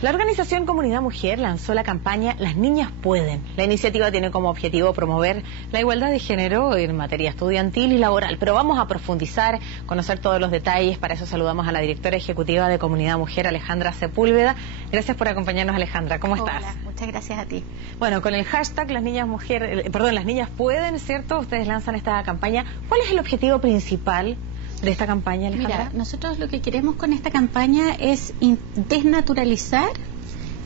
La organización Comunidad Mujer lanzó la campaña Las Niñas Pueden. La iniciativa tiene como objetivo promover la igualdad de género en materia estudiantil y laboral, pero vamos a profundizar, conocer todos los detalles. Para eso saludamos a la directora ejecutiva de Comunidad Mujer, Alejandra Sepúlveda. Gracias por acompañarnos, Alejandra. ¿Cómo estás? Hola, muchas gracias a ti. Bueno, con el hashtag Las Niñas Pueden, ¿cierto? Ustedes lanzan esta campaña. ¿Cuál es el objetivo principal de esta campaña, Alejandra? Mira, nosotros lo que queremos con esta campaña es desnaturalizar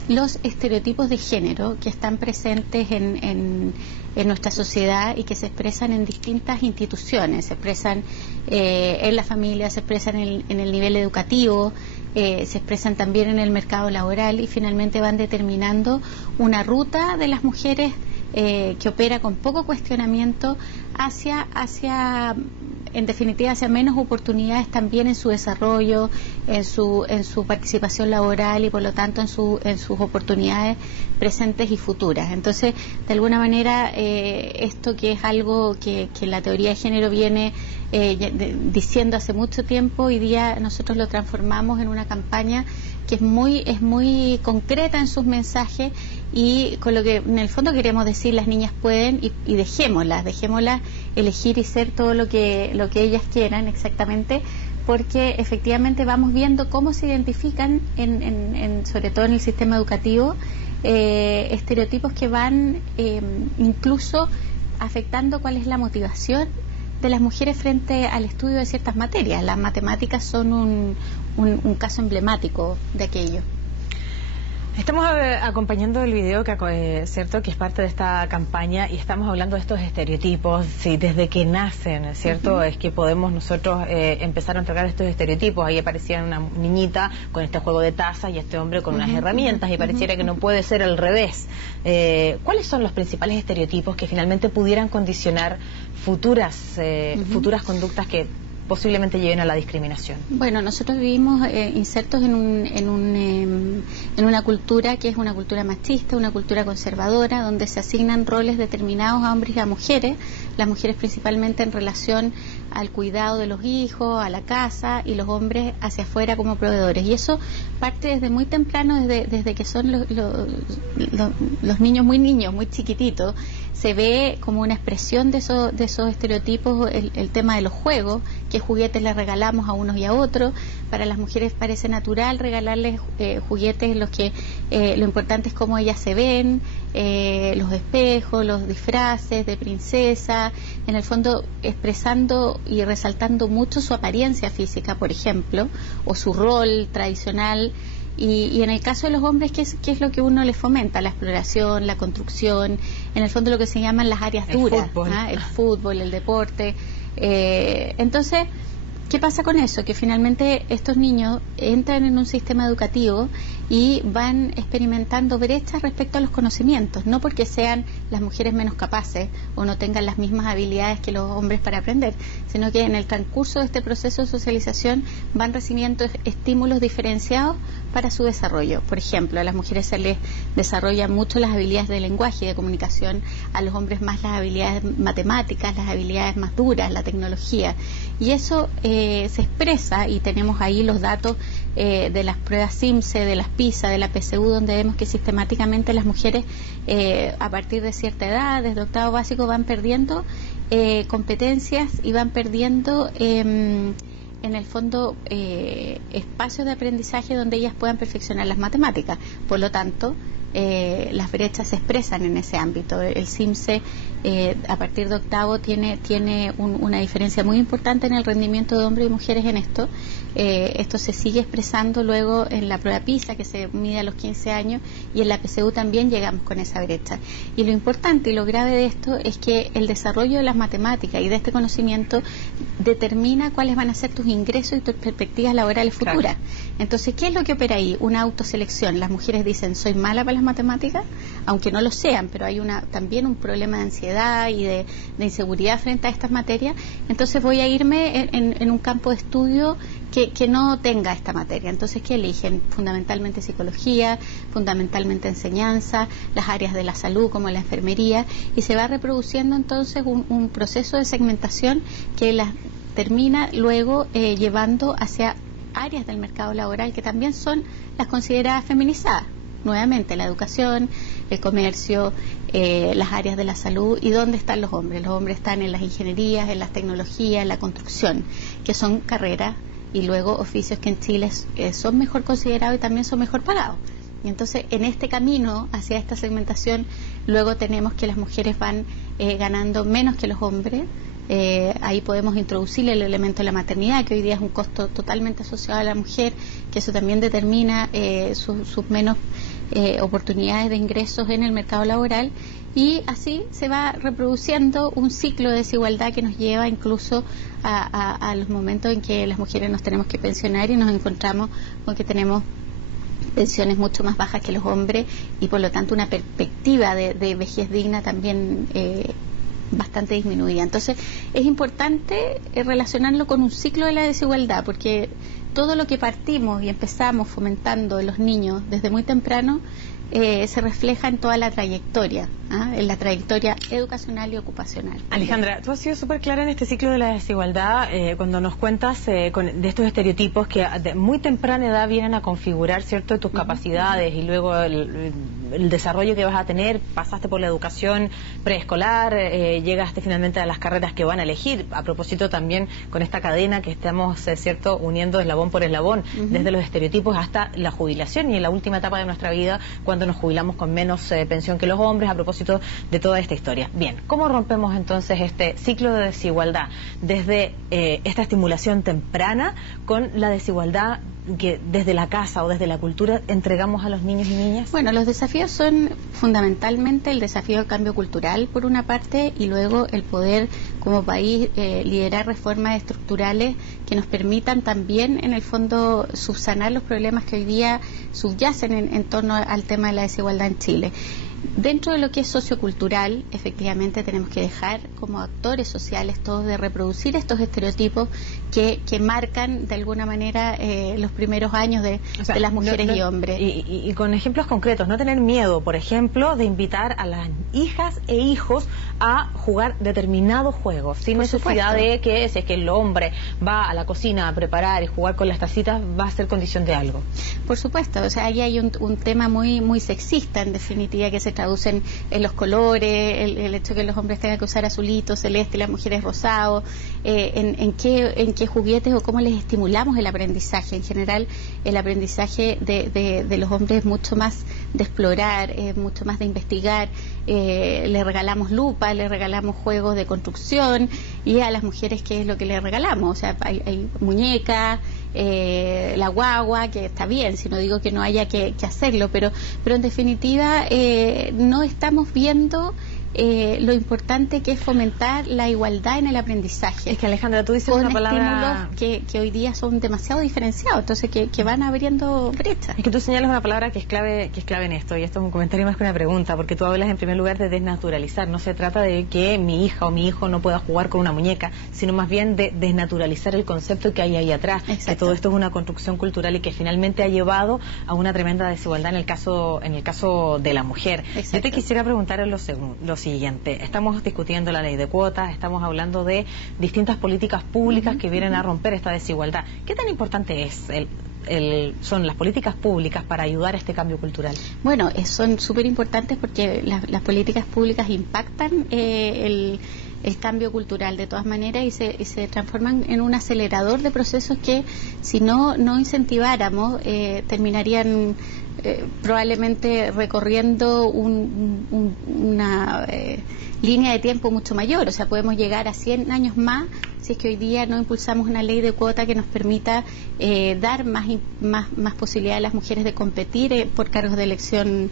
los estereotipos de género que están presentes en nuestra sociedad y que se expresan en distintas instituciones, se expresan en la familia, se expresan en el nivel educativo, se expresan también en el mercado laboral y finalmente van determinando una ruta de las mujeres que opera con poco cuestionamiento hacia en definitiva, hacia menos oportunidades también en su desarrollo, en su participación laboral y por lo tanto en sus oportunidades presentes y futuras. Entonces, de alguna manera, esto que es algo que la teoría de género viene diciendo hace mucho tiempo, hoy día nosotros lo transformamos en una campaña que es muy concreta en sus mensajes y con lo que en el fondo queremos decir: las niñas pueden y dejémoslas elegir y ser todo lo que ellas quieran exactamente, porque efectivamente vamos viendo cómo se identifican sobre todo en el sistema educativo estereotipos que van incluso afectando cuál es la motivación de las mujeres frente al estudio de ciertas materias. Las matemáticas son un caso emblemático de aquello. Estamos acompañando el video cierto, que es parte de esta campaña, y estamos hablando de estos estereotipos, sí, desde que nacen, ¿cierto? Es que podemos nosotros empezar a entregar estos estereotipos. Ahí aparecía una niñita con este juego de tazas y este hombre con unas herramientas, y pareciera que no puede ser al revés. ¿Cuáles son los principales estereotipos que finalmente pudieran condicionar futuras conductas que posiblemente lleven a la discriminación? Bueno, nosotros vivimos insertos en una cultura que es una cultura machista, una cultura conservadora, donde se asignan roles determinados a hombres y a mujeres, las mujeres principalmente en relación al cuidado de los hijos, a la casa, y los hombres hacia afuera como proveedores. Y eso parte desde muy temprano, desde que son los niños, muy chiquititos. Se ve como una expresión de esos estereotipos el tema de los juegos, qué juguetes les regalamos a unos y a otros. Para las mujeres parece natural regalarles juguetes en los que lo importante es cómo ellas se ven, los espejos, los disfraces de princesa, en el fondo expresando y resaltando mucho su apariencia física, por ejemplo, o su rol tradicional. Y en el caso de los hombres, ¿qué es lo que uno les fomenta? La exploración, la construcción, en el fondo lo que se llaman las áreas duras, el fútbol, el deporte. Entonces, ¿qué pasa con eso? Que finalmente estos niños entran en un sistema educativo y van experimentando brechas respecto a los conocimientos, no porque sean las mujeres menos capaces o no tengan las mismas habilidades que los hombres para aprender, sino que en el transcurso de este proceso de socialización van recibiendo estímulos diferenciados para su desarrollo. Por ejemplo, a las mujeres se les desarrollan mucho las habilidades de lenguaje y de comunicación, a los hombres más las habilidades matemáticas, las habilidades más duras, la tecnología. Y eso se expresa, y tenemos ahí los datos de las pruebas CIMSE, de las PISA, de la PSU, donde vemos que sistemáticamente las mujeres a partir de cierta edad, desde octavo básico, van perdiendo competencias y van perdiendo en el fondo espacios de aprendizaje donde ellas puedan perfeccionar las matemáticas. Por lo tanto, las brechas se expresan en ese ámbito. El CIMSE a partir de octavo tiene una diferencia muy importante en el rendimiento de hombres y mujeres en esto. Esto se sigue expresando luego en la prueba PISA, que se mide a los 15 años, y en la PSU también llegamos con esa brecha. Y lo importante y lo grave de esto es que el desarrollo de las matemáticas y de este conocimiento determina cuáles van a ser tus ingresos y tus perspectivas laborales futuras. Claro. Entonces, ¿qué es lo que opera ahí? Una autoselección. Las mujeres dicen: soy mala para las matemáticas, aunque no lo sean, pero hay también un problema de ansiedad y de inseguridad frente a estas materias. Entonces voy a irme en un campo de estudio que no tenga esta materia. Entonces, ¿qué eligen? Fundamentalmente psicología, fundamentalmente enseñanza, las áreas de la salud como la enfermería, y se va reproduciendo entonces un proceso de segmentación que las termina luego llevando hacia áreas del mercado laboral que también son las consideradas feminizadas. Nuevamente, la educación, el comercio, las áreas de la salud. ¿Y dónde están los hombres? Los hombres están en las ingenierías, en las tecnologías, en la construcción, que son carreras y luego oficios que en Chile son mejor considerados y también son mejor pagados. Y entonces, en este camino hacia esta segmentación, luego tenemos que las mujeres van ganando menos que los hombres. Ahí podemos introducir el elemento de la maternidad, que hoy día es un costo totalmente asociado a la mujer, que eso también determina sus menos oportunidades de ingresos en el mercado laboral, y así se va reproduciendo un ciclo de desigualdad que nos lleva incluso a los momentos en que las mujeres nos tenemos que pensionar y nos encontramos con que tenemos pensiones mucho más bajas que los hombres y por lo tanto una perspectiva de vejez digna también bastante disminuida. Entonces es importante relacionarlo con un ciclo de la desigualdad, porque todo lo que partimos y empezamos fomentando en los niños desde muy temprano se refleja en toda la trayectoria, en la trayectoria educacional y ocupacional. Alejandra, tú has sido súper clara en este ciclo de la desigualdad cuando nos cuentas de estos estereotipos que de muy temprana edad vienen a configurar, ¿cierto?, tus capacidades y luego el desarrollo que vas a tener. Pasaste por la educación preescolar, llegaste finalmente a las carreras que van a elegir. A propósito también con esta cadena que estamos, ¿cierto?, uniendo eslabón por eslabón, desde los estereotipos hasta la jubilación y en la última etapa de nuestra vida, cuando nos jubilamos con menos pensión que los hombres, a propósito de toda esta historia. Bien, ¿cómo rompemos entonces este ciclo de desigualdad desde esta estimulación temprana con la desigualdad que desde la casa o desde la cultura entregamos a los niños y niñas? Bueno, los desafíos son fundamentalmente el desafío del cambio cultural por una parte, y luego el poder como país liderar reformas estructurales que nos permitan también en el fondo subsanar los problemas que hoy día subyacen en torno al tema de la desigualdad en Chile. Dentro de lo que es sociocultural, efectivamente tenemos que dejar como actores sociales todos de reproducir estos estereotipos que marcan de alguna manera los primeros años de las mujeres y hombres. Y con ejemplos concretos, no tener miedo, por ejemplo, de invitar a las hijas e hijos a jugar determinados juegos, sin necesidad de que si es que el hombre va a la cocina a preparar y jugar con las tacitas, va a ser condición de algo. Por supuesto, o sea, ahí hay un tema muy sexista, en definitiva, que se traducen en los colores, el hecho que los hombres tengan que usar azulito, celeste y las mujeres rosado, en qué juguetes o cómo les estimulamos el aprendizaje. En general, el aprendizaje de los hombres es mucho más de explorar, mucho más de investigar. Le regalamos lupa, le regalamos juegos de construcción, y a las mujeres, ¿qué es lo que les regalamos? O sea, hay muñecas, la guagua, que está bien, si no digo que no haya que hacerlo, pero en definitiva no estamos viendo lo importante que es fomentar la igualdad en el aprendizaje. Es que, Alejandra, tú dices una palabra que hoy día son demasiado diferenciados, entonces que van abriendo brechas. Es que tú señalas una palabra que es clave en esto, y esto es un comentario más que una pregunta, porque tú hablas en primer lugar de desnaturalizar. No se trata de que mi hija o mi hijo no pueda jugar con una muñeca, sino más bien de desnaturalizar el concepto que hay ahí atrás. Exacto. Que todo esto es una construcción cultural y que finalmente ha llevado a una tremenda desigualdad en el caso de la mujer. Exacto. Yo te quisiera preguntar lo siguiente. Estamos discutiendo la ley de cuotas, estamos hablando de distintas políticas públicas que vienen a romper esta desigualdad. ¿Qué tan importante son las políticas públicas para ayudar a este cambio cultural? Bueno, son súper importantes porque las políticas públicas impactan el cambio cultural de todas maneras, y se transforman en un acelerador de procesos que, si no incentiváramos, terminarían probablemente recorriendo una línea de tiempo mucho mayor. O sea, podemos llegar a 100 años más si es que hoy día no impulsamos una ley de cuota que nos permita dar más posibilidad a las mujeres de competir por cargos de elección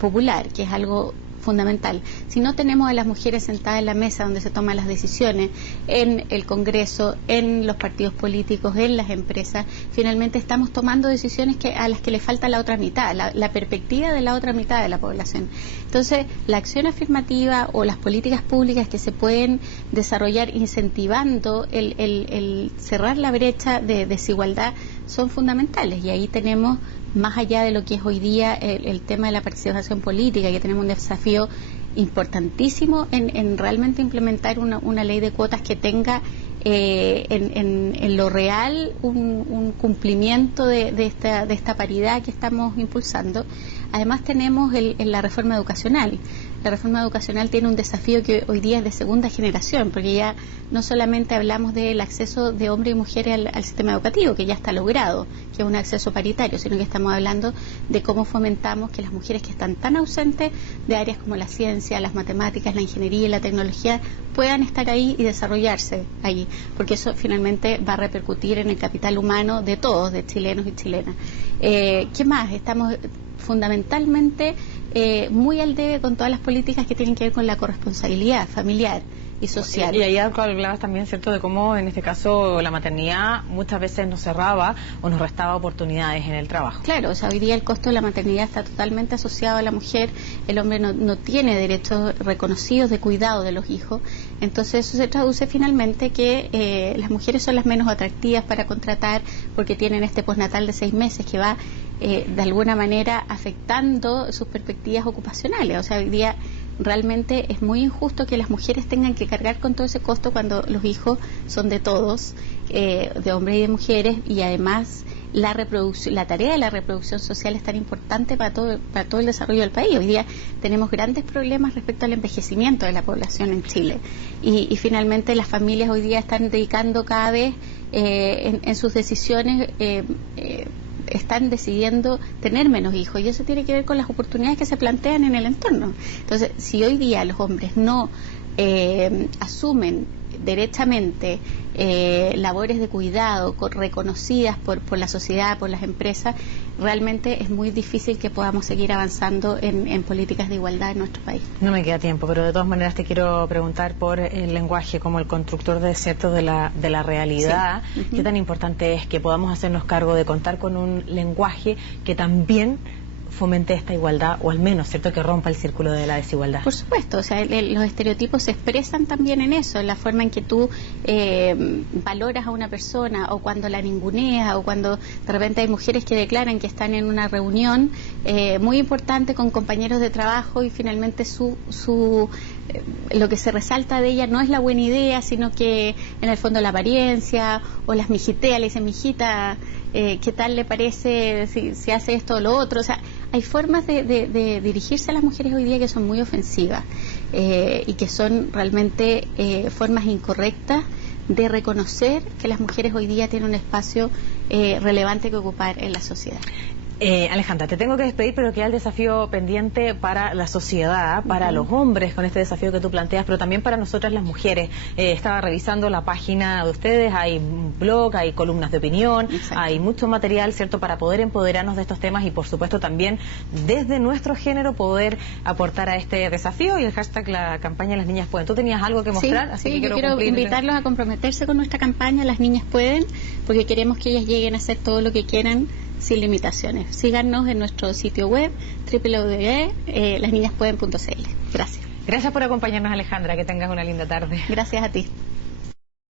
popular, que es algo fundamental. Si no tenemos a las mujeres sentadas en la mesa donde se toman las decisiones, en el Congreso, en los partidos políticos, en las empresas, finalmente estamos tomando decisiones a las que le falta la otra mitad, la perspectiva de la otra mitad de la población. Entonces, la acción afirmativa o las políticas públicas que se pueden desarrollar incentivando el cerrar la brecha de desigualdad son fundamentales, y ahí tenemos, más allá de lo que es hoy día el tema de la participación política, que tenemos un desafío importantísimo en realmente implementar una ley de cuotas que tenga en lo real un cumplimiento de esta paridad que estamos impulsando. Además tenemos la reforma educacional. La reforma educacional tiene un desafío que hoy día es de segunda generación, porque ya no solamente hablamos del acceso de hombres y mujeres al sistema educativo, que ya está logrado, que es un acceso paritario, sino que estamos hablando de cómo fomentamos que las mujeres que están tan ausentes de áreas como la ciencia, las matemáticas, la ingeniería y la tecnología puedan estar ahí y desarrollarse ahí, porque eso finalmente va a repercutir en el capital humano de todos, de chilenos y chilenas. ¿Qué más? Estamos fundamentalmente muy al debe con todas las políticas que tienen que ver con la corresponsabilidad familiar y social. Y ahí hablabas también, ¿cierto?, de cómo en este caso la maternidad muchas veces nos cerraba o nos restaba oportunidades en el trabajo. Claro, o sea, hoy día el costo de la maternidad está totalmente asociado a la mujer, el hombre no tiene derechos reconocidos de cuidado de los hijos, entonces eso se traduce finalmente que las mujeres son las menos atractivas para contratar porque tienen este postnatal de 6 meses que va de alguna manera afectando sus perspectivas ocupacionales. O sea, hoy día realmente es muy injusto que las mujeres tengan que cargar con todo ese costo cuando los hijos son de todos, de hombres y de mujeres, y además la tarea de la reproducción social es tan importante para todo el desarrollo del país. Hoy día tenemos grandes problemas respecto al envejecimiento de la población en Chile y finalmente las familias hoy día están dedicando cada vez en sus decisiones están decidiendo tener menos hijos, y eso tiene que ver con las oportunidades que se plantean en el entorno. Entonces, si hoy día los hombres no asumen derechamente labores de cuidado reconocidas por la sociedad, por las empresas, realmente es muy difícil que podamos seguir avanzando en políticas de igualdad en nuestro país. No me queda tiempo, pero de todas maneras te quiero preguntar por el lenguaje como el constructor de la realidad. Sí. ¿Qué tan importante es que podamos hacernos cargo de contar con un lenguaje que también fomente esta igualdad, o al menos, ¿cierto?, que rompa el círculo de la desigualdad? Por supuesto, o sea, los estereotipos se expresan también en eso, en la forma en que tú valoras a una persona, o cuando la ninguneas, o cuando de repente hay mujeres que declaran que están en una reunión muy importante con compañeros de trabajo y finalmente lo que se resalta de ella no es la buena idea, sino que en el fondo la apariencia, o las mijiteas, le dicen, mijita, ¿qué tal le parece si hace esto o lo otro? O sea, hay formas de dirigirse a las mujeres hoy día que son muy ofensivas y que son realmente formas incorrectas de reconocer que las mujeres hoy día tienen un espacio relevante que ocupar en la sociedad. Alejandra, te tengo que despedir, pero queda el desafío pendiente para la sociedad, para los hombres con este desafío que tú planteas, pero también para nosotras las mujeres. Estaba revisando la página de ustedes, hay un blog, hay columnas de opinión, hay mucho material, ¿cierto?, para poder empoderarnos de estos temas y por supuesto también desde nuestro género poder aportar a este desafío, y el hashtag la campaña Las Niñas Pueden. Tú tenías algo que mostrar, así que yo quiero invitarlos a comprometerse con nuestra campaña Las Niñas Pueden, porque queremos que ellas lleguen a hacer todo lo que quieran sin limitaciones. Síganos en nuestro sitio web www.lasniñaspuden.cl. Gracias. Gracias por acompañarnos, Alejandra, que tengas una linda tarde. Gracias a ti.